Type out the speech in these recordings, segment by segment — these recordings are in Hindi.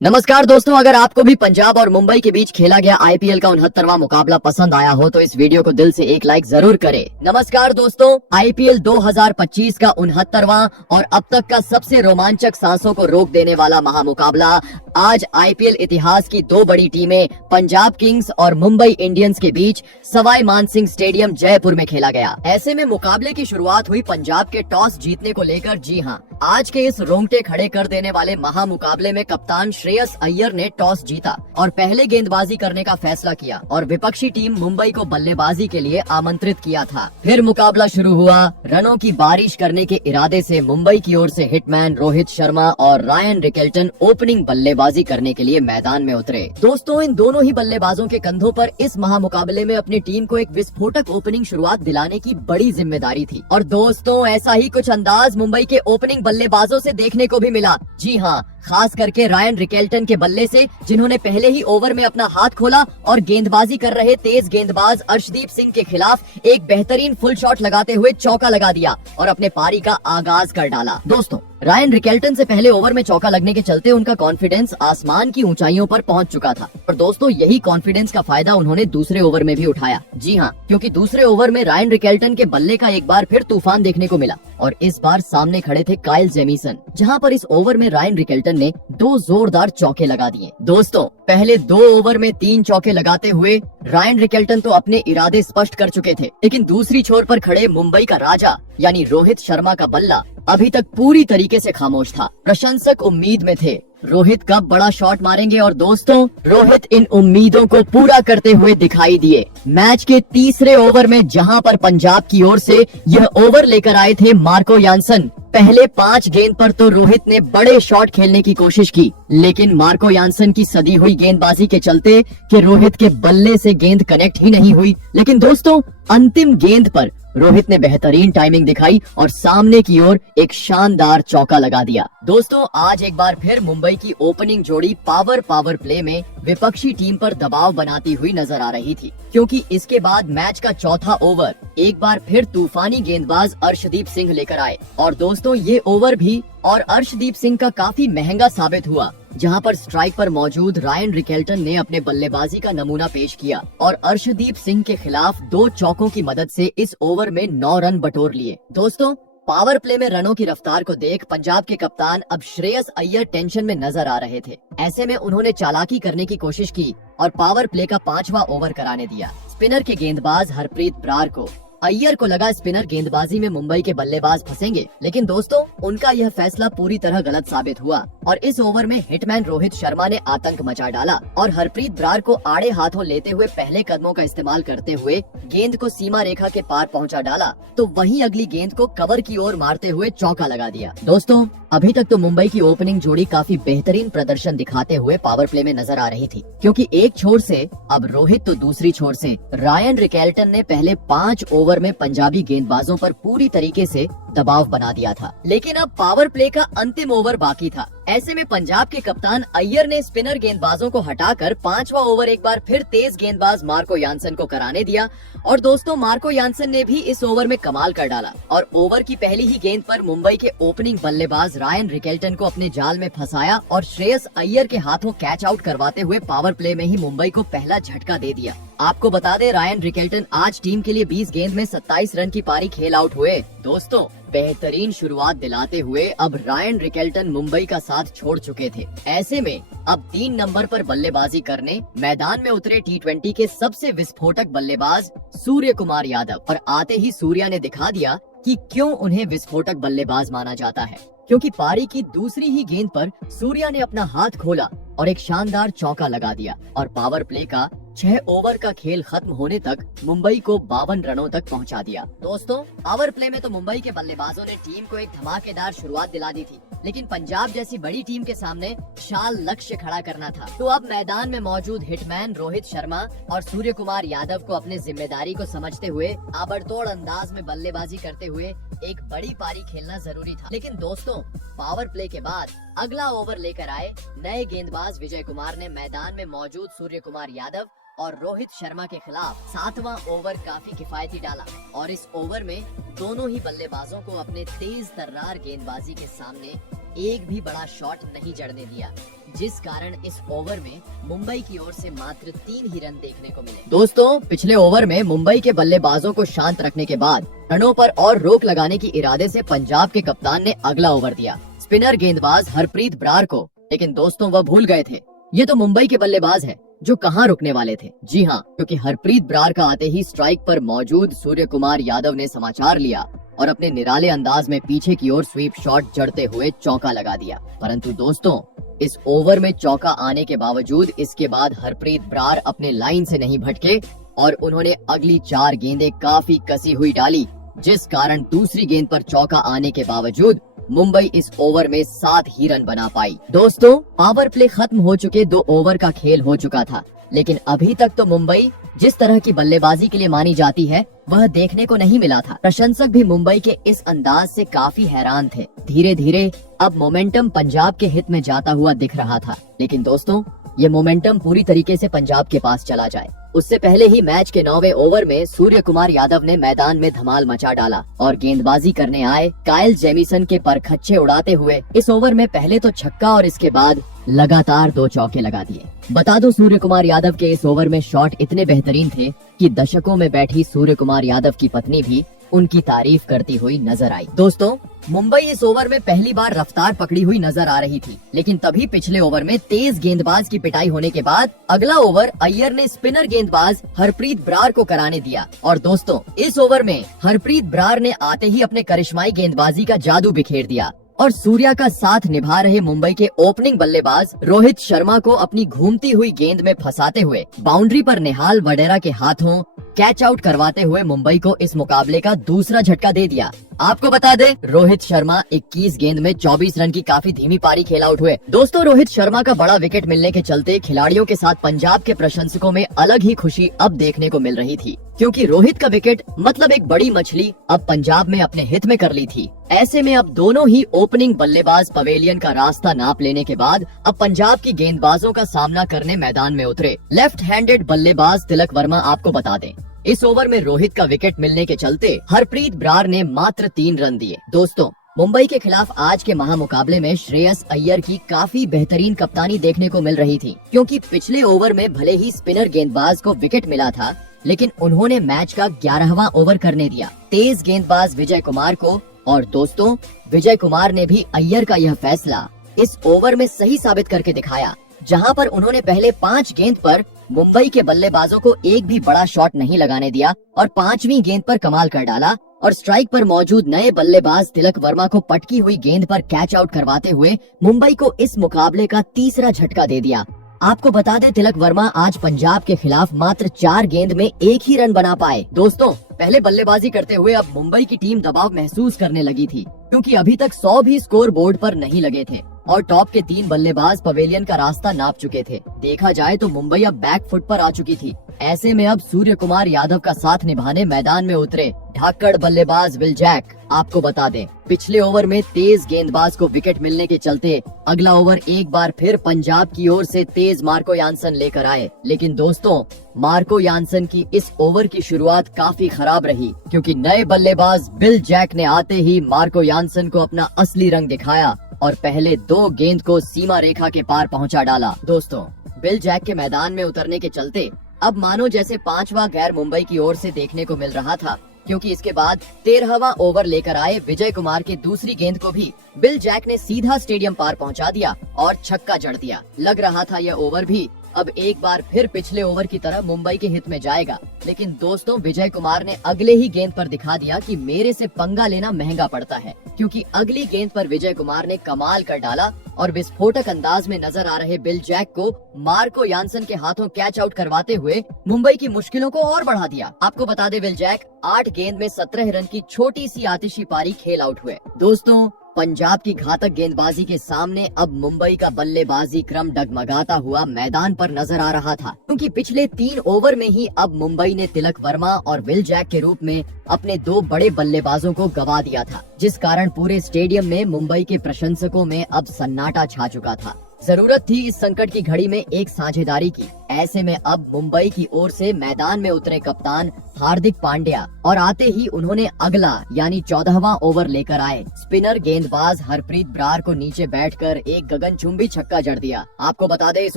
नमस्कार दोस्तों, अगर आपको भी पंजाब और मुंबई के बीच खेला गया आईपीएल का 69वां मुकाबला पसंद आया हो तो इस वीडियो को दिल से एक लाइक जरूर करें। नमस्कार दोस्तों, आईपीएल 2025 का 69वां और अब तक का सबसे रोमांचक, सांसों को रोक देने वाला महामुकाबला आज आईपीएल इतिहास की दो बड़ी टीमें पंजाब किंग्स और मुंबई इंडियंस के बीच सवाई मानसिंह स्टेडियम जयपुर में खेला गया। ऐसे में मुकाबले की शुरुआत हुई पंजाब के टॉस जीतने को लेकर। जी हाँ, आज के इस रोंगटे खड़े कर देने वाले महामुकाबले में कप्तान श्रेयस अय्यर ने टॉस जीता और पहले गेंदबाजी करने का फैसला किया और विपक्षी टीम मुंबई को बल्लेबाजी के लिए आमंत्रित किया था। फिर मुकाबला शुरू हुआ। रनों की बारिश करने के इरादे से मुंबई की ओर से हिटमैन रोहित शर्मा और रायन रिकेल्टन ओपनिंग बल्लेबाजी करने के लिए मैदान में उतरे। दोस्तों, इन दोनों ही बल्लेबाजों के कंधों पर इस महामुकाबले में अपनी टीम को एक विस्फोटक ओपनिंग शुरुआत दिलाने की बड़ी जिम्मेदारी थी। और दोस्तों, ऐसा ही कुछ अंदाज मुंबई के ओपनिंग बल्लेबाजों से देखने को भी मिला। जी हाँ, खास करके रायन रिकेल्टन के बल्ले से, जिन्होंने पहले ही ओवर में अपना हाथ खोला और गेंदबाजी कर रहे तेज गेंदबाज अर्शदीप सिंह के खिलाफ एक बेहतरीन फुल शॉट लगाते हुए चौका लगा दिया और अपने पारी का आगाज कर डाला। दोस्तों, रायन रिकेल्टन से पहले ओवर में चौका लगने के चलते उनका कॉन्फिडेंस आसमान की ऊंचाइयों पर पहुंच चुका था। और दोस्तों, यही कॉन्फिडेंस का फायदा उन्होंने दूसरे ओवर में भी उठाया। जी हाँ, क्योंकि दूसरे ओवर में रायन रिकेल्टन के बल्ले का एक बार फिर तूफान देखने को मिला और इस बार सामने खड़े थे काइल जेमिसन, जहां पर इस ओवर में रायन रिकेल्टन ने दो जोरदार चौके लगा दिए। दोस्तों, पहले दो ओवर में 3 चौके लगाते हुए रायन रिकेल्टन तो अपने इरादे स्पष्ट कर चुके थे, लेकिन दूसरी छोर पर खड़े मुंबई का राजा यानी रोहित शर्मा का बल्ला अभी तक पूरी तरीके से खामोश था। प्रशंसक उम्मीद में थे रोहित कब बड़ा शॉट मारेंगे और दोस्तों, रोहित इन उम्मीदों को पूरा करते हुए दिखाई दिए। मैच के तीसरे ओवर में जहां पर पंजाब की ओर से यह ओवर लेकर आए थे मार्को यानसन, पहले 5 गेंद पर तो रोहित ने बड़े शॉट खेलने की कोशिश की, लेकिन मार्को यानसन की सदी हुई गेंदबाजी के चलते कि रोहित के बल्ले से गेंद कनेक्ट ही नहीं हुई। लेकिन दोस्तों, अंतिम गेंद पर रोहित ने बेहतरीन टाइमिंग दिखाई और सामने की ओर एक शानदार चौका लगा दिया। दोस्तों, आज एक बार फिर मुंबई की ओपनिंग जोड़ी पावर प्ले में विपक्षी टीम पर दबाव बनाती हुई नजर आ रही थी, क्योंकि इसके बाद मैच का चौथा ओवर एक बार फिर तूफानी गेंदबाज अर्शदीप सिंह लेकर आए। और दोस्तों, ये ओवर भी और अर्शदीप सिंह का काफी महंगा साबित हुआ, जहां पर स्ट्राइक पर मौजूद रायन रिकेल्टन ने अपने बल्लेबाजी का नमूना पेश किया और अर्शदीप सिंह के खिलाफ 2 चौकों की मदद से इस ओवर में 9 रन बटोर लिए। दोस्तों, पावर प्ले में रनों की रफ्तार को देख पंजाब के कप्तान अब श्रेयस अय्यर टेंशन में नजर आ रहे थे। ऐसे में उन्होंने चालाकी करने की कोशिश की और पावर प्ले का 5वां ओवर कराने दिया। स्पिनर के गेंदबाज हरप्रीत ब्रार को। अय्यर को लगा स्पिनर गेंदबाजी में मुंबई के बल्लेबाज फंसेंगे, लेकिन दोस्तों, उनका यह फैसला पूरी तरह गलत साबित हुआ और इस ओवर में हिटमैन रोहित शर्मा ने आतंक मचा डाला और हरप्रीत ब्रार को आड़े हाथों लेते हुए पहले कदमों का इस्तेमाल करते हुए गेंद को सीमा रेखा के पार पहुंचा डाला, तो वहीं अगली गेंद को कवर की ओर मारते हुए चौका लगा दिया। दोस्तों, अभी तक तो मुंबई की ओपनिंग जोड़ी काफी बेहतरीन प्रदर्शन दिखाते हुए पावर प्ले में नजर आ रही थी, क्योंकि एक छोर से अब रोहित तो दूसरी छोर से रायन रिकेल्टन ने पहले 5 ओवर में पंजाबी गेंदबाजों पर पूरी तरीके से दबाव बना दिया था। लेकिन अब पावर प्ले का अंतिम ओवर बाकी था। ऐसे में पंजाब के कप्तान अय्यर ने स्पिनर गेंदबाजों को हटाकर 5वां ओवर एक बार फिर तेज गेंदबाज मार्को यानसन को कराने दिया और दोस्तों, मार्को यानसन ने भी इस ओवर में कमाल कर डाला और ओवर की पहली ही गेंद पर मुंबई के ओपनिंग बल्लेबाज रायन रिकेल्टन को अपने जाल में फंसाया और श्रेयस अय्यर के हाथों कैच आउट करवाते हुए पावर प्ले में ही मुंबई को पहला झटका दे दिया। आपको बता दें, रायन रिकेल्टन आज टीम के लिए 20 गेंद में 27 रन की पारी खेल आउट हुए। दोस्तों, बेहतरीन शुरुआत दिलाते हुए अब रायन रिकेल्टन मुंबई का साथ छोड़ चुके थे। ऐसे में अब 3 नंबर पर बल्लेबाजी करने मैदान में उतरे T20 के सबसे विस्फोटक बल्लेबाज सूर्य कुमार यादव। और आते ही सूर्या ने दिखा दिया कि क्यों उन्हें विस्फोटक बल्लेबाज माना जाता है, क्योंकि पारी की दूसरी ही गेंद पर सूर्या ने अपना हाथ खोला और एक शानदार चौका लगा दिया और पावर प्ले का 6 ओवर का खेल खत्म होने तक मुंबई को 52 रनों तक पहुंचा दिया। दोस्तों, पावर प्ले में तो मुंबई के बल्लेबाजों ने टीम को एक धमाकेदार शुरुआत दिला दी थी, लेकिन पंजाब जैसी बड़ी टीम के सामने विशाल लक्ष्य खड़ा करना था। तो अब मैदान में मौजूद हिटमैन रोहित शर्मा और सूर्य कुमार यादव को अपने जिम्मेदारी को समझते हुए आबड़तोड़ अंदाज में बल्लेबाजी करते हुए एक बड़ी पारी खेलना जरूरी था। लेकिन दोस्तों, पावर प्ले के बाद अगला ओवर लेकर आए नए गेंदबाज विजय कुमार ने मैदान में मौजूद सूर्य कुमार यादव और रोहित शर्मा के खिलाफ 7वां ओवर काफी किफायती डाला और इस ओवर में दोनों ही बल्लेबाजों को अपने तेज तर्रार गेंदबाजी के सामने एक भी बड़ा शॉट नहीं जड़ने दिया। जिस कारण इस ओवर में मुंबई की ओर से मात्र 3 ही रन देखने को मिले। दोस्तों, पिछले ओवर में मुंबई के बल्लेबाजों को शांत रखने के बाद रनों पर और रोक लगाने की इरादे से पंजाब के कप्तान ने अगला ओवर दिया स्पिनर गेंदबाज हरप्रीत ब्रार को। लेकिन दोस्तों, वह भूल गए थे ये तो मुंबई के बल्लेबाज हैं जो कहां रुकने वाले थे। जी हाँ, क्योंकि हरप्रीत ब्रार का आते ही स्ट्राइक पर मौजूद सूर्य कुमार यादव ने समाचार लिया और अपने निराले अंदाज में पीछे की ओर स्वीप शॉट जड़ते हुए चौका लगा दिया। परंतु दोस्तों, इस ओवर में चौका आने के बावजूद इसके बाद हरप्रीत ब्रार अपने लाइन से नहीं भटके और उन्होंने अगली 4 गेंदें काफी कसी हुई डाली, जिस कारण दूसरी गेंद पर चौका आने के बावजूद मुंबई इस ओवर में 7 ही रन बना पाई। दोस्तों, पावर प्ले खत्म हो चुके 2 ओवर का खेल हो चुका था, लेकिन अभी तक तो मुंबई जिस तरह की बल्लेबाजी के लिए मानी जाती है वह देखने को नहीं मिला था। प्रशंसक भी मुंबई के इस अंदाज से काफी हैरान थे। धीरे धीरे अब मोमेंटम पंजाब के हित में जाता हुआ दिख रहा था, लेकिन दोस्तों, ये मोमेंटम पूरी तरीके से पंजाब के पास चला जाए उससे पहले ही मैच के 9वें ओवर में सूर्य कुमार यादव ने मैदान में धमाल मचा डाला और गेंदबाजी करने आए काइल जेमिसन के परखच्चे उड़ाते हुए इस ओवर में पहले तो छक्का और इसके बाद लगातार 2 चौके लगा दिए। बता दो, सूर्य कुमार यादव के इस ओवर में शॉट इतने बेहतरीन थे कि दशकों में बैठी सूर्य कुमार यादव की पत्नी भी उनकी तारीफ करती हुई नजर आई। दोस्तों, मुंबई इस ओवर में पहली बार रफ्तार पकड़ी हुई नजर आ रही थी, लेकिन तभी पिछले ओवर में तेज गेंदबाज की पिटाई होने के बाद अगला ओवर अय्यर ने स्पिनर गेंदबाज हरप्रीत ब्रार को कराने दिया। और दोस्तों, इस ओवर में हरप्रीत ब्रार ने आते ही अपने करिश्माई गेंदबाजी का जादू बिखेर दिया और सूर्या का साथ निभा रहे मुंबई के ओपनिंग बल्लेबाज रोहित शर्मा को अपनी घूमती हुई गेंद में फंसाते हुए बाउंड्री पर निहाल वडेरा के हाथों कैच आउट करवाते हुए मुंबई को इस मुकाबले का दूसरा झटका दे दिया। आपको बता दें, रोहित शर्मा 21 गेंद में 24 रन की काफी धीमी पारी खेल आउट हुए। दोस्तों, रोहित शर्मा का बड़ा विकेट मिलने के चलते खिलाड़ियों के साथ पंजाब के प्रशंसकों में अलग ही खुशी अब देखने को मिल रही थी, क्योंकि रोहित का विकेट मतलब एक बड़ी मछली अब पंजाब में अपने हित में कर ली थी। ऐसे में अब दोनों ही ओपनिंग बल्लेबाज पवेलियन का रास्ता नाप लेने के बाद अब पंजाब की गेंदबाजों का सामना करने मैदान में उतरे। लेफ्ट हैंडेड बल्लेबाज तिलक वर्मा, आपको बता दें, इस ओवर में रोहित का विकेट मिलने के चलते हरप्रीत ब्रार ने मात्र 3 रन दिए। दोस्तों, मुंबई के खिलाफ आज के महामुकाबले में श्रेयस अय्यर की काफी बेहतरीन कप्तानी देखने को मिल रही थी, क्योंकि पिछले ओवर में भले ही स्पिनर गेंदबाज को विकेट मिला था, लेकिन उन्होंने मैच का 11वां ओवर करने दिया तेज गेंदबाज विजय कुमार को। और दोस्तों, विजय कुमार ने भी अय्यर का यह फैसला इस ओवर में सही साबित करके दिखाया, जहां पर उन्होंने पहले 5 गेंद पर मुंबई के बल्लेबाजों को एक भी बड़ा शॉट नहीं लगाने दिया और 5वीं गेंद पर कमाल कर डाला और स्ट्राइक पर मौजूद नए बल्लेबाज तिलक वर्मा को पटकी हुई गेंद पर कैच आउट करवाते हुए मुंबई को इस मुकाबले का तीसरा झटका दे दिया। आपको बता दें, तिलक वर्मा आज पंजाब के खिलाफ मात्र 4 गेंद में 1 ही रन बना पाए। दोस्तों, पहले बल्लेबाजी करते हुए अब मुंबई की टीम दबाव महसूस करने लगी थी, क्योंकि अभी तक 100 भी स्कोर बोर्ड पर नहीं लगे थे और टॉप के 3 बल्लेबाज पवेलियन का रास्ता नाप चुके थे। देखा जाए तो मुंबई अब बैक फुट पर आ चुकी थी। ऐसे में अब सूर्य कुमार यादव का साथ निभाने मैदान में उतरे ढाकड़ बल्लेबाज विल जैक। आपको बता दें, पिछले ओवर में तेज गेंदबाज को विकेट मिलने के चलते अगला ओवर एक बार फिर पंजाब की ओर से तेज मार्को यानसन लेकर आए। लेकिन दोस्तों, मार्को यानसन की इस ओवर की शुरुआत काफी खराब रही, क्योंकि नए बल्लेबाज बिल जैक ने आते ही मार्को यानसन को अपना असली रंग दिखाया और पहले 2 गेंद को सीमा रेखा के पार पहुंचा डाला। दोस्तों, बिल जैक के मैदान में उतरने के चलते अब मानो जैसे 5वां गैर मुंबई की ओर से देखने को मिल रहा था, क्योंकि इसके बाद 13वां ओवर लेकर आए विजय कुमार के दूसरी गेंद को भी बिल जैक ने सीधा स्टेडियम पार पहुंचा दिया और छक्का जड़ दिया। लग रहा था यह ओवर भी अब एक बार फिर पिछले ओवर की तरह मुंबई के हित में जाएगा, लेकिन दोस्तों, विजय कुमार ने अगले ही गेंद पर दिखा दिया कि मेरे से पंगा लेना महंगा पड़ता है, क्योंकि अगली गेंद पर विजय कुमार ने कमाल कर डाला और विस्फोटक अंदाज में नजर आ रहे बिल जैक को मार्को यानसन के हाथों कैच आउट करवाते हुए मुंबई की मुश्किलों को और बढ़ा दिया। आपको बता दे, बिल जैक 8 गेंद में 17 रन की छोटी सी आतिशी पारी खेल आउट हुए। दोस्तों, पंजाब की घातक गेंदबाजी के सामने अब मुंबई का बल्लेबाजी क्रम डगमगाता हुआ मैदान पर नजर आ रहा था, क्योंकि पिछले 3 ओवर में ही अब मुंबई ने तिलक वर्मा और विल जैक के रूप में अपने 2 बड़े बल्लेबाजों को गवा दिया था, जिस कारण पूरे स्टेडियम में मुंबई के प्रशंसकों में अब सन्नाटा छा चुका था। जरूरत थी इस संकट की घड़ी में एक साझेदारी की। ऐसे में अब मुंबई की ओर से मैदान में उतरे कप्तान हार्दिक पांड्या और आते ही उन्होंने अगला यानी 14वां ओवर लेकर आए। स्पिनर गेंदबाज हरप्रीत ब्रार को नीचे बैठकर एक गगनचुंबी छक्का जड़ दिया। आपको बता दें, इस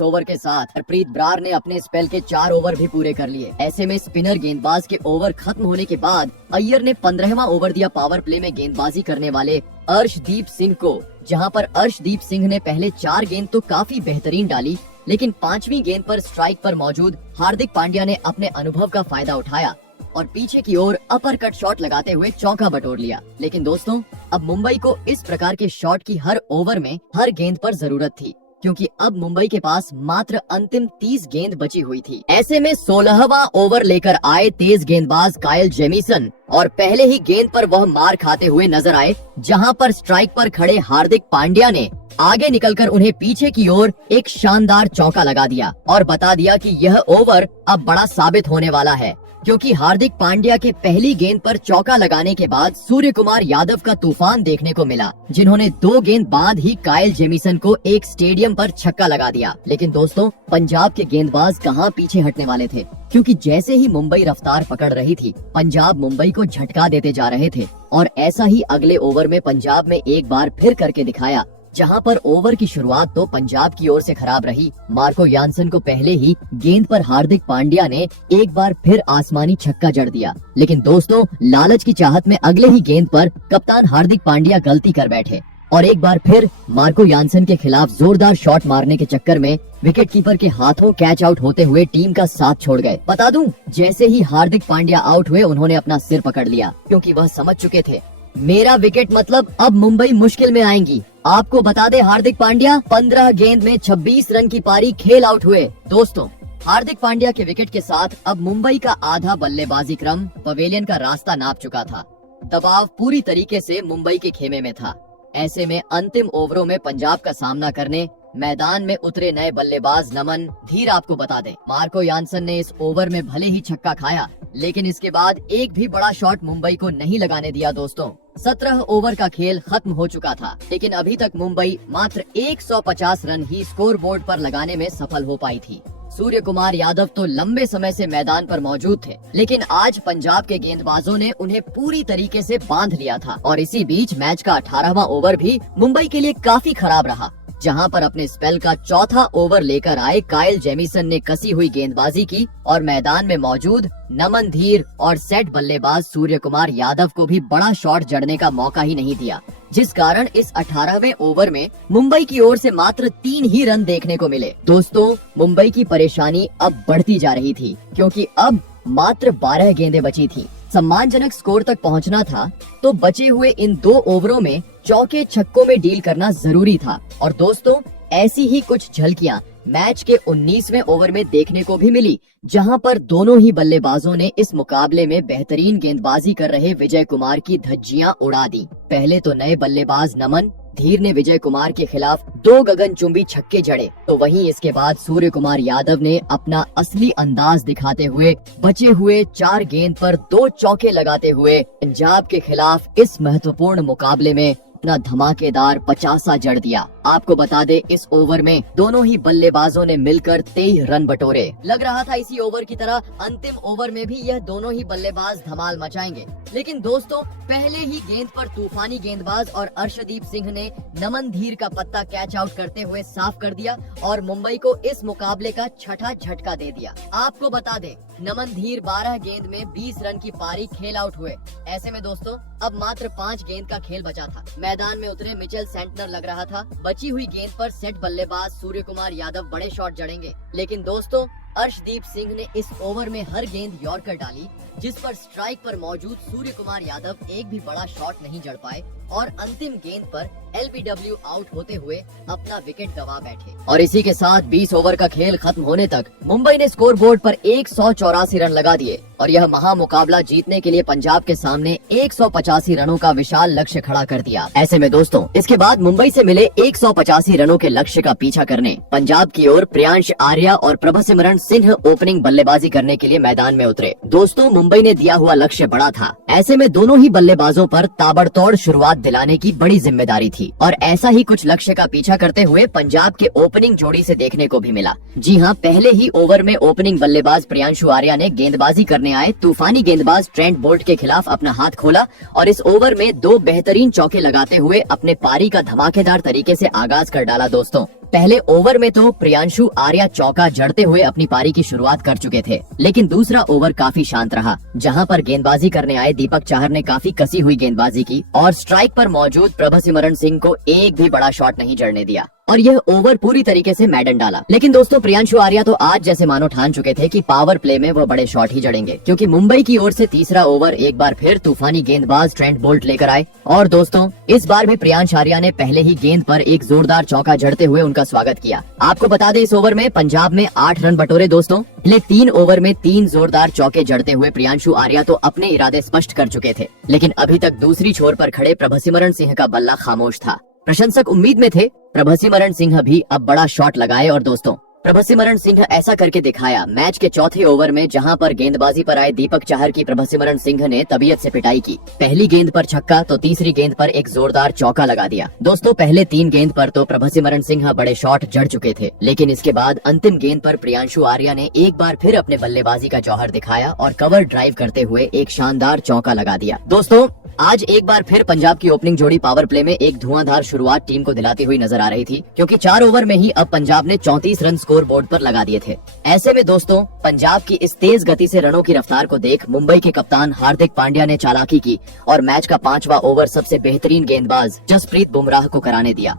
ओवर के साथ हरप्रीत ब्रार ने अपने स्पेल के 4 ओवर भी पूरे कर लिए। ऐसे में स्पिनर गेंदबाज के ओवर खत्म होने के बाद अय्यर ने 15वां ओवर दिया पावर प्ले में गेंदबाजी करने वाले अर्शदीप सिंह को, जहां पर अर्शदीप सिंह ने पहले 4 गेंद तो काफी बेहतरीन डाली, लेकिन 5वीं गेंद पर स्ट्राइक पर मौजूद हार्दिक पांड्या ने अपने अनुभव का फायदा उठाया और पीछे की ओर अपर कट शॉट लगाते हुए चौका बटोर लिया। लेकिन दोस्तों, अब मुंबई को इस प्रकार के शॉट की हर ओवर में हर गेंद पर जरूरत थी, क्योंकि अब मुंबई के पास मात्र अंतिम 30 गेंद बची हुई थी। ऐसे में 16वां ओवर लेकर आए तेज गेंदबाज कायल जेमिसन और पहले ही गेंद पर वह मार खाते हुए नजर आए, जहां पर स्ट्राइक पर खड़े हार्दिक पांड्या ने आगे निकलकर उन्हें पीछे की ओर एक शानदार चौका लगा दिया और बता दिया कि यह ओवर अब बड़ा साबित होने वाला है, क्योंकि हार्दिक पांड्या के पहली गेंद पर चौका लगाने के बाद सूर्य कुमार यादव का तूफान देखने को मिला, जिन्होंने 2 गेंद बाद ही कायल जेमिसन को एक स्टेडियम पर छक्का लगा दिया। लेकिन दोस्तों, पंजाब के गेंदबाज कहां पीछे हटने वाले थे, क्योंकि जैसे ही मुंबई रफ्तार पकड़ रही थी, पंजाब मुंबई को झटका देते जा रहे थे और ऐसा ही अगले ओवर में पंजाब में एक बार फिर करके दिखाया, जहां पर ओवर की शुरुआत तो पंजाब की ओर से खराब रही। मार्को यानसन को पहले ही गेंद पर हार्दिक पांड्या ने एक बार फिर आसमानी छक्का जड़ दिया। लेकिन दोस्तों, लालच की चाहत में अगले ही गेंद पर कप्तान हार्दिक पांड्या गलती कर बैठे और एक बार फिर मार्को यानसन के खिलाफ जोरदार शॉट मारने के चक्कर में विकेटकीपर के हाथों कैच आउट होते हुए टीम का साथ छोड़ गए। बता दूं, जैसे ही हार्दिक पांड्या आउट हुए, उन्होंने अपना सिर पकड़ लिया, क्योंकि वह समझ चुके थे मेरा विकेट मतलब अब मुंबई मुश्किल में आएंगी। आपको बता दे, हार्दिक पांड्या 15 गेंद में 26 रन की पारी खेल आउट हुए। दोस्तों, हार्दिक पांड्या के विकेट के साथ अब मुंबई का आधा बल्लेबाजी क्रम पवेलियन का रास्ता नाप चुका था। दबाव पूरी तरीके से मुंबई के खेमे में था। ऐसे में अंतिम ओवरों में पंजाब का सामना करने मैदान में उतरे नए बल्लेबाज नमन धीर आपको बता दें, मार्को यानसन ने इस ओवर में भले ही छक्का खाया, लेकिन इसके बाद एक भी बड़ा शॉट मुंबई को नहीं लगाने दिया। दोस्तों, 17 ओवर का खेल खत्म हो चुका था, लेकिन अभी तक मुंबई मात्र 150 रन ही स्कोर बोर्ड पर लगाने में सफल हो पाई थी। सूर्य कुमार यादव तो लंबे समय से मैदान पर मौजूद थे, लेकिन आज पंजाब के गेंदबाजों ने उन्हें पूरी तरीके से बांध लिया था और इसी बीच मैच का 18वां ओवर भी मुंबई के लिए काफी खराब रहा, जहां पर अपने स्पेल का चौथा ओवर लेकर आए कायल जेमिसन ने कसी हुई गेंदबाजी की और मैदान में मौजूद नमन धीर और सेट बल्लेबाज सूर्य कुमार यादव को भी बड़ा शॉट जड़ने का मौका ही नहीं दिया, जिस कारण इस 18वें ओवर में मुंबई की ओर से मात्र 3 ही रन देखने को मिले। दोस्तों, मुंबई की परेशानी अब बढ़ती जा रही थी, क्योंकि अब मात्र 12 गेंदें बची थी। सम्मानजनक स्कोर तक पहुंचना था, तो बचे हुए इन 2 ओवरों में चौके छक्कों में डील करना जरूरी था। और दोस्तों, ऐसी ही कुछ झलकियां मैच के 19वें ओवर में देखने को भी मिली, जहां पर दोनों ही बल्लेबाजों ने इस मुकाबले में बेहतरीन गेंदबाजी कर रहे विजय कुमार की धज्जियां उड़ा दी। पहले तो नए बल्लेबाज नमन धीर ने विजय कुमार के खिलाफ 2 गगनचुंबी छक्के जड़े, तो वहीं इसके बाद सूर्य कुमार यादव ने अपना असली अंदाज दिखाते हुए बचे हुए 4 गेंद पर 2 चौके लगाते हुए पंजाब के खिलाफ इस महत्वपूर्ण मुकाबले में अपना धमाकेदार 50 जड़ दिया। आपको बता दे, इस ओवर में दोनों ही बल्लेबाजों ने मिलकर 23 रन बटोरे। लग रहा था इसी ओवर की तरह अंतिम ओवर में भी यह दोनों ही बल्लेबाज धमाल मचाएंगे, लेकिन दोस्तों, पहले ही गेंद पर तूफानी गेंदबाज और अर्शदीप सिंह ने नमन धीर का पत्ता कैच आउट करते हुए साफ कर दिया और मुंबई को इस मुकाबले का छठा झटका दे दिया। आपको बता दे, नमन धीर 12 गेंद में 20 रन की पारी खेल आउट हुए। ऐसे में दोस्तों, अब मात्र 5 गेंद का खेल बचा था। मैदान में उतरे मिचेल सेंटनर लग रहा था बची हुई गेंद पर सेट बल्लेबाज सूर्य कुमार यादव बड़े शॉट जड़ेंगे, लेकिन दोस्तों, अर्शदीप सिंह ने इस ओवर में हर गेंद यॉर्कर डाली, जिस पर स्ट्राइक पर मौजूद सूर्य कुमार यादव एक भी बड़ा शॉट नहीं जड़ पाए और अंतिम गेंद पर एलबीडब्ल्यू आउट होते हुए अपना विकेट गंवा बैठे। और इसी के साथ 20 ओवर का खेल खत्म होने तक मुंबई ने स्कोर बोर्ड पर 184 रन लगा दिए और यह महामुकाबला जीतने के लिए पंजाब के सामने 185 रनों का विशाल लक्ष्य खड़ा कर दिया। ऐसे में दोस्तों, इसके बाद मुंबई से मिले 185 रनों के लक्ष्य का पीछा करने पंजाब की ओर प्रियांश आर्या और प्रभसिमरन सिंह ओपनिंग बल्लेबाजी करने के लिए मैदान में उतरे। दोस्तों, मुंबई ने दिया हुआ लक्ष्य बड़ा था। ऐसे में दोनों ही बल्लेबाजों पर ताबड़तोड़ शुरुआत दिलाने की बड़ी जिम्मेदारी थी और ऐसा ही कुछ लक्ष्य का पीछा करते हुए पंजाब के ओपनिंग जोड़ी से देखने को भी मिला। जी हाँ, पहले ही ओवर में ओपनिंग बल्लेबाज प्रियांशु आर्या ने गेंदबाजी करने आए तूफानी गेंदबाज ट्रेंट बोल्ट के खिलाफ अपना हाथ खोला और इस ओवर में 2 बेहतरीन चौके लगाते हुए अपने पारी का धमाकेदार तरीके से आगाज कर डाला। दोस्तों, पहले ओवर में तो प्रियांशु आर्या चौका जड़ते हुए अपनी पारी की शुरुआत कर चुके थे, लेकिन दूसरा ओवर काफी शांत रहा, जहां पर गेंदबाजी करने आए दीपक चाहर ने काफी कसी हुई गेंदबाजी की और स्ट्राइक पर मौजूद प्रभसिमरन सिंह को एक भी बड़ा शॉट नहीं जड़ने दिया और यह ओवर पूरी तरीके से मैडन डाला। लेकिन दोस्तों, प्रियांशु आर्या तो आज जैसे मानो ठान चुके थे कि पावर प्ले में वो बड़े शॉट ही जड़ेंगे, क्योंकि मुंबई की ओर से तीसरा ओवर एक बार फिर तूफानी गेंदबाज ट्रेंट बोल्ट लेकर आए और दोस्तों, इस बार भी प्रियांशु आर्या ने पहले ही गेंद पर एक जोरदार चौका जड़ते हुए उनका स्वागत किया। आपको बता दें, इस ओवर में पंजाब में 8 रन बटोरे। दोस्तों, पहले 3 ओवर में 3 जोरदार चौके जड़ते हुए प्रियांशु आर्या तो अपने इरादे स्पष्ट कर चुके थे, लेकिन अभी तक दूसरी छोर पर खड़े प्रभसिमरन सिंह का बल्ला खामोश था। प्रशंसक उम्मीद में थे प्रभसिमरन सिंह भी अब बड़ा शॉट लगाए और दोस्तों, प्रभसिमरन सिंह ऐसा करके दिखाया। मैच के चौथे ओवर में जहां पर गेंदबाजी पर आए दीपक चाहर की प्रभसिमरन सिंह ने तबीयत से पिटाई की। पहली गेंद पर छक्का तो तीसरी गेंद पर एक जोरदार चौका लगा दिया। दोस्तों, पहले 3 गेंद पर तो प्रभसिमरन सिंह बड़े शॉट जड़ चुके थे, लेकिन इसके बाद अंतिम गेंद पर प्रियांशु आर्या ने एक बार फिर अपने बल्लेबाजी का जौहर दिखाया और कवर ड्राइव करते हुए एक शानदार चौका लगा दिया। दोस्तों, आज एक बार फिर पंजाब की ओपनिंग जोड़ी पावर प्ले में एक धुआंधार शुरुआत टीम को दिलाती हुई नजर आ रही थी, क्योंकि 4 ओवर में ही अब पंजाब ने 34 रन स्कोर बोर्ड पर लगा दिए थे। ऐसे में दोस्तों, पंजाब की इस तेज गति से रनों की रफ्तार को देख मुंबई के कप्तान हार्दिक पांड्या ने चालाकी की और मैच का 5वां ओवर सबसे बेहतरीन गेंदबाज जसप्रीत बुमराह को कराने दिया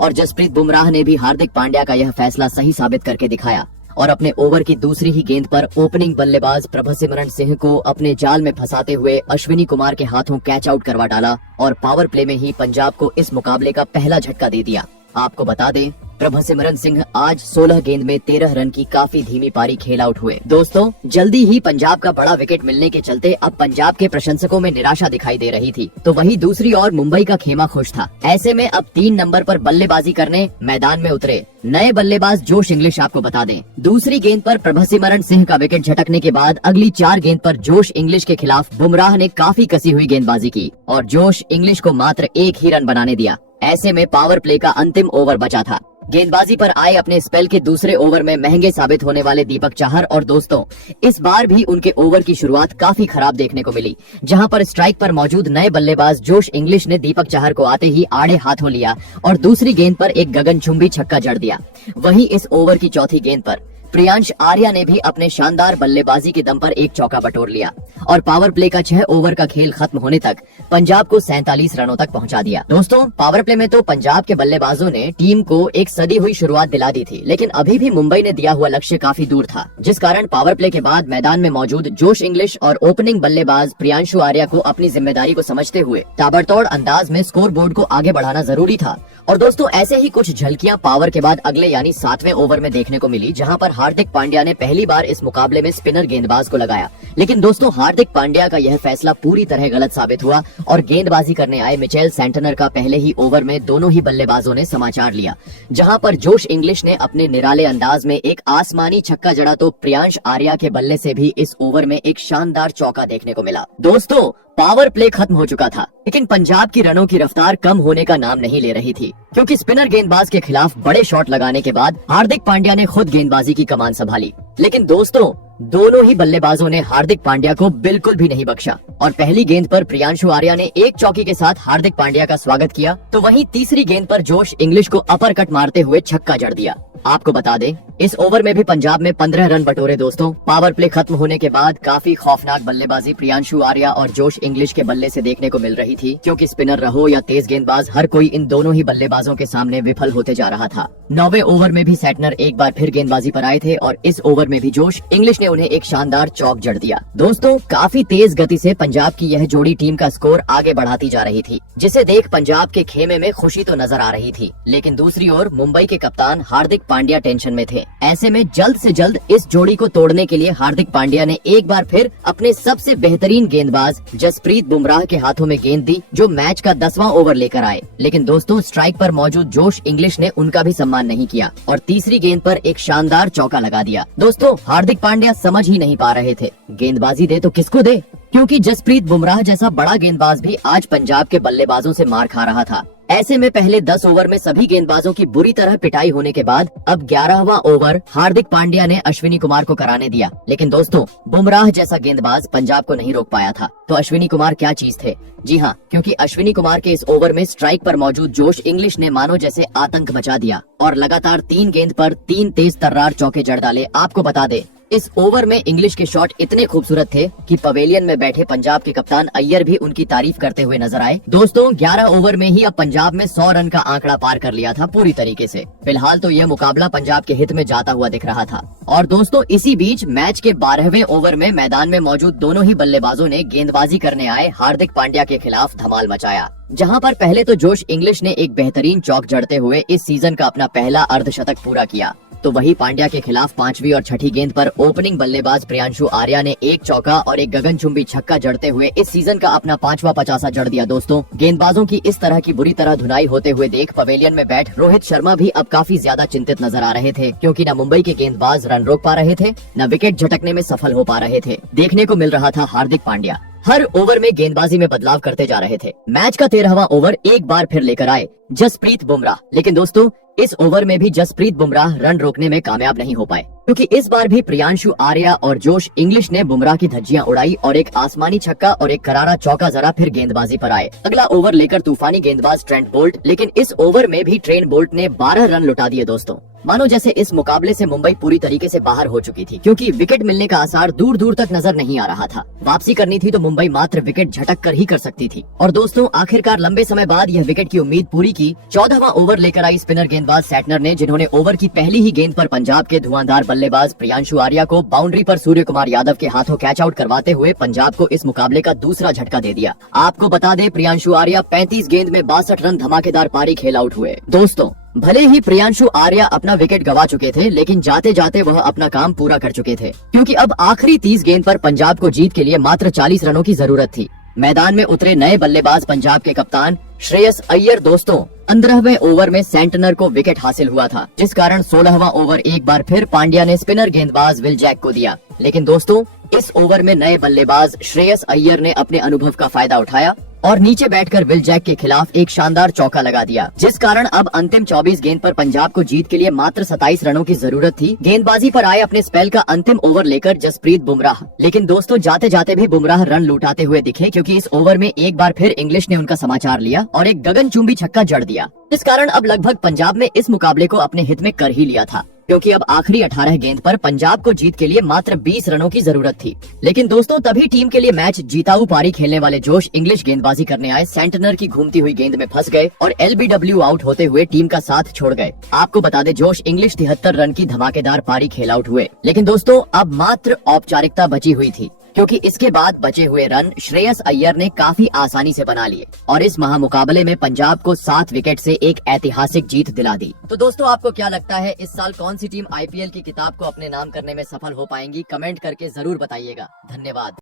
और जसप्रीत बुमराह ने भी हार्दिक पांड्या का यह फैसला सही साबित करके दिखाया और अपने ओवर की दूसरी ही गेंद पर ओपनिंग बल्लेबाज प्रभसिमरन सिंह को अपने जाल में फंसाते हुए अश्विनी कुमार के हाथों कैच आउट करवा डाला और पावर प्ले में ही पंजाब को इस मुकाबले का पहला झटका दे दिया। आपको बता दें, प्रभसिमरन सिंह आज 16 गेंद में 13 रन की काफी धीमी पारी खेल आउट हुए। दोस्तों, जल्दी ही पंजाब का बड़ा विकेट मिलने के चलते अब पंजाब के प्रशंसकों में निराशा दिखाई दे रही थी, तो वहीं दूसरी ओर मुंबई का खेमा खुश था। ऐसे में अब 3 नंबर पर बल्लेबाजी करने मैदान में उतरे नए बल्लेबाज जोश इंग्लिश। आपको बता दें, दूसरी गेंद पर प्रभसिमरन सिंह का विकेट झटकने के बाद अगली 4 गेंद पर जोश इंग्लिश के खिलाफ बुमराह ने काफी कसी हुई गेंदबाजी की और जोश इंग्लिश को मात्र 1 ही रन बनाने दिया। ऐसे में पावर प्ले का अंतिम ओवर बचा था। गेंदबाजी पर आए अपने स्पेल के दूसरे ओवर में महंगे साबित होने वाले दीपक चाहर और दोस्तों, इस बार भी उनके ओवर की शुरुआत काफी खराब देखने को मिली, जहां पर स्ट्राइक पर मौजूद नए बल्लेबाज जोश इंग्लिश ने दीपक चाहर को आते ही आड़े हाथों लिया और दूसरी गेंद पर एक गगनचुंबी छक्का जड़ दिया। वहीं इस ओवर की चौथी गेंद पर प्रियांश आर्या ने भी अपने शानदार बल्लेबाजी के दम पर एक चौका बटोर लिया और पावर प्ले का 6 ओवर का खेल खत्म होने तक पंजाब को 47 रनों तक पहुंचा दिया। दोस्तों, पावर प्ले में तो पंजाब के बल्लेबाजों ने टीम को एक सदी हुई शुरुआत दिला दी थी, लेकिन अभी भी मुंबई ने दिया हुआ लक्ष्य काफी दूर था, जिस कारण पावर प्ले के बाद मैदान में मौजूद जोश इंग्लिश और ओपनिंग बल्लेबाज प्रियांशु आर्या को अपनी जिम्मेदारी को समझते हुए ताबड़तोड़ अंदाज में स्कोर बोर्ड को आगे बढ़ाना जरूरी था। और दोस्तों, ऐसे ही कुछ झलकियां पावर के बाद अगले यानी 7वें ओवर में देखने को मिली, जहां पर हार्दिक पांड्या ने पहली बार इस मुकाबले में स्पिनर गेंदबाज को लगाया। लेकिन दोस्तों, हार्दिक पांड्या का यह फैसला पूरी तरह गलत साबित हुआ और गेंदबाजी करने आए मिचेल सेंटनर का पहले ही ओवर में दोनों ही बल्लेबाजों ने समाचार लिया, जहां पर जोश इंग्लिश ने अपने निराले अंदाज में एक आसमानी छक्का जड़ा तो प्रियांश आर्या के बल्ले से भी इस ओवर में एक शानदार चौका देखने को मिला। दोस्तों, पावर प्ले खत्म हो चुका था, लेकिन पंजाब की रनों की रफ्तार कम होने का नाम नहीं ले रही थी, क्योंकि स्पिनर गेंदबाज के खिलाफ बड़े शॉट लगाने के बाद हार्दिक पांड्या ने खुद गेंदबाजी की कमान संभाली। लेकिन दोस्तों, दोनों ही बल्लेबाजों ने हार्दिक पांड्या को बिल्कुल भी नहीं बख्शा और पहली गेंद पर प्रियांशु आर्या ने एक चौकी के साथ हार्दिक पांड्या का स्वागत किया, तो वहीं तीसरी गेंद पर जोश इंग्लिश को अपर कट मारते हुए छक्का जड़ दिया। आपको बता दें, इस ओवर में भी पंजाब में 15 रन बटोरे। दोस्तों, पावर प्ले खत्म होने के बाद काफी खौफनाक बल्लेबाजी प्रियांशु आर्या और जोश इंग्लिश के बल्ले से देखने को मिल रही थी, क्योंकि स्पिनर रहो या तेज गेंदबाज, हर कोई इन दोनों ही बल्लेबाजों के सामने विफल होते जा रहा था। 9वें ओवर में भी सेंटनर एक बार फिर गेंदबाजी पर आए थे और इस ओवर में भी जोश इंग्लिश ने उन्हें एक शानदार चौक जड़ दिया। दोस्तों, काफी तेज गति से पंजाब की यह जोड़ी टीम का स्कोर आगे बढ़ाती जा रही थी, जिसे देख पंजाब के खेमे में खुशी तो नजर आ रही थी, लेकिन दूसरी ओर मुंबई के कप्तान हार्दिक पांड्या टेंशन में थे। ऐसे में जल्द से जल्द इस जोड़ी को तोड़ने के लिए हार्दिक पांड्या ने एक बार फिर अपने सबसे बेहतरीन गेंदबाज जसप्रीत बुमराह के हाथों में गेंद दी, जो मैच का 10वां ओवर लेकर आए। लेकिन दोस्तों, स्ट्राइक पर मौजूद जोश इंग्लिश ने उनका भी सम्मान नहीं किया और तीसरी गेंद पर एक शानदार चौका लगा दिया। दोस्तों, हार्दिक पांड्या समझ ही नहीं पा रहे थे गेंदबाजी दे तो किसको दे, क्योंकि जसप्रीत बुमराह जैसा बड़ा गेंदबाज भी आज पंजाब के बल्लेबाजों से मार खा रहा था। ऐसे में पहले 10 ओवर में सभी गेंदबाजों की बुरी तरह पिटाई होने के बाद अब 11वां ओवर हार्दिक पांड्या ने अश्विनी कुमार को कराने दिया। लेकिन दोस्तों, बुमराह जैसा गेंदबाज पंजाब को नहीं रोक पाया था। तो अश्विनी कुमार क्या चीज थे? जी हाँ, क्योंकि अश्विनी कुमार के इस ओवर में स्ट्राइक पर मौजूद जोश इंग्लिश ने मानो जैसे आतंक मचा दिया और लगातार 3 गेंद पर 3 तेज तर्रार चौके जड़ डाले। आपको बता दे, इस ओवर में इंग्लिश के शॉट इतने खूबसूरत थे कि पवेलियन में बैठे पंजाब के कप्तान अय्यर भी उनकी तारीफ करते हुए नजर आए। दोस्तों, 11 ओवर में ही अब पंजाब में 100 रन का आंकड़ा पार कर लिया था पूरी तरीके से। फिलहाल तो यह मुकाबला पंजाब के हित में जाता हुआ दिख रहा था। और दोस्तों, इसी बीच मैच के 12वें ओवर में मैदान में मौजूद दोनों ही बल्लेबाजों ने गेंदबाजी करने आए हार्दिक पांड्या के खिलाफ धमाल मचाया, जहां पर पहले तो जोश इंग्लिश ने एक बेहतरीन चौक जड़ते हुए इस सीजन का अपना पहला अर्धशतक पूरा किया। तो वही पांड्या के खिलाफ 5वीं और 6ठी गेंद पर ओपनिंग बल्लेबाज प्रियांशु आर्या ने एक चौका और एक गगनचुंबी छक्का जड़ते हुए इस सीजन का अपना 5वां 50 जड़ दिया। दोस्तों, गेंदबाजों की इस तरह की बुरी तरह धुनाई होते हुए देख पवेलियन में बैठ रोहित शर्मा भी अब काफी ज्यादा चिंतित नजर आ रहे थे, क्योंकि न मुंबई के गेंदबाज रन रोक पा रहे थे, न विकेट झटकने में सफल हो पा रहे थे। देखने को मिल रहा था हार्दिक पांड्या हर ओवर में गेंदबाजी में बदलाव करते जा रहे थे। मैच का 13वां ओवर एक बार फिर लेकर आए जसप्रीत बुमराह। लेकिन दोस्तों, इस ओवर में भी जसप्रीत बुमराह रन रोकने में कामयाब नहीं हो पाए, क्योंकि इस बार भी प्रियांशु आर्या और जोश इंग्लिश ने बुमराह की धज्जियां उड़ाई और एक आसमानी छक्का और एक करारा चौका जरा फिर गेंदबाजी पर आए। अगला ओवर लेकर तूफानी गेंदबाज ट्रेंट बोल्ट, लेकिन इस ओवर में भी ट्रेंट बोल्ट ने 12 रन लुटा दिए। दोस्तों, मानो जैसे इस मुकाबले से मुंबई पूरी तरीके से बाहर हो चुकी थी, क्योंकि विकेट मिलने का आसार दूर दूर तक नजर नहीं आ रहा था। वापसी करनी थी तो मुंबई मात्र विकेट झटक कर ही कर सकती थी। और दोस्तों, आखिरकार लंबे समय बाद यह विकेट की उम्मीद पूरी की। 14वां ओवर लेकर आई स्पिनर गेंदबाज सैटनर ने, जिन्होंने ओवर की पहली ही गेंद पर पंजाब के धुआंधार बल्लेबाज प्रियांशु आर्या को बाउंड्री पर सूर्य कुमार यादव के हाथों कैच आउट करवाते हुए पंजाब को इस मुकाबले का दूसरा झटका दे दिया। आपको बता दें, प्रियांशु आर्या 35 गेंद में 62 रन धमाकेदार पारी खेल आउट हुए। दोस्तों, भले ही प्रियांशु आर्या अपना विकेट गवा चुके थे, लेकिन जाते जाते वह अपना काम पूरा कर चुके थे, क्योंकि अब आखिरी 30 गेंद पर पंजाब को जीत के लिए मात्र 40 रनों की जरूरत थी। मैदान में उतरे नए बल्लेबाज पंजाब के कप्तान श्रेयस अय्यर। दोस्तों, 15वें ओवर में सेंटनर को विकेट हासिल हुआ था, जिस कारण 16वां ओवर एक बार फिर पांड्या ने स्पिनर गेंदबाज विल जैक को दिया। लेकिन दोस्तों, इस ओवर में नए बल्लेबाज श्रेयस अय्यर ने अपने अनुभव का फायदा उठाया और नीचे बैठकर विल जैक के खिलाफ एक शानदार चौका लगा दिया, जिस कारण अब अंतिम 24 गेंद पर पंजाब को जीत के लिए मात्र 27 रनों की जरूरत थी। गेंदबाजी पर आए अपने स्पेल का अंतिम ओवर लेकर जसप्रीत बुमराह। लेकिन दोस्तों, जाते जाते भी बुमराह रन लुटाते हुए दिखे, क्योंकि इस ओवर में एक बार फिर इंग्लिश ने उनका समाचार लिया और एक गगनचुंबी छक्का जड़ दिया, जिस कारण अब लगभग पंजाब ने इस मुकाबले को अपने हित में कर ही लिया था, क्योंकि अब आखिरी 18 गेंद पर पंजाब को जीत के लिए मात्र 20 रनों की जरूरत थी। लेकिन दोस्तों, तभी टीम के लिए मैच जीताऊ पारी खेलने वाले जोश इंग्लिश गेंदबाजी करने आए, सेंटनर की घूमती हुई गेंद में फंस गए और LBW आउट होते हुए टीम का साथ छोड़ गए। आपको बता दें, जोश इंग्लिश 73 रन की धमाकेदार पारी खेल आउट हुए। लेकिन दोस्तों, अब मात्र औपचारिकता बची हुई थी, क्योंकि इसके बाद बचे हुए रन श्रेयस अय्यर ने काफी आसानी से बना लिए और इस महामुकाबले में पंजाब को 7 विकेट से एक ऐतिहासिक जीत दिला दी। तो दोस्तों, आपको क्या लगता है, इस साल कौन सी टीम IPL की किताब को अपने नाम करने में सफल हो पाएंगी? कमेंट करके जरूर बताइएगा। धन्यवाद।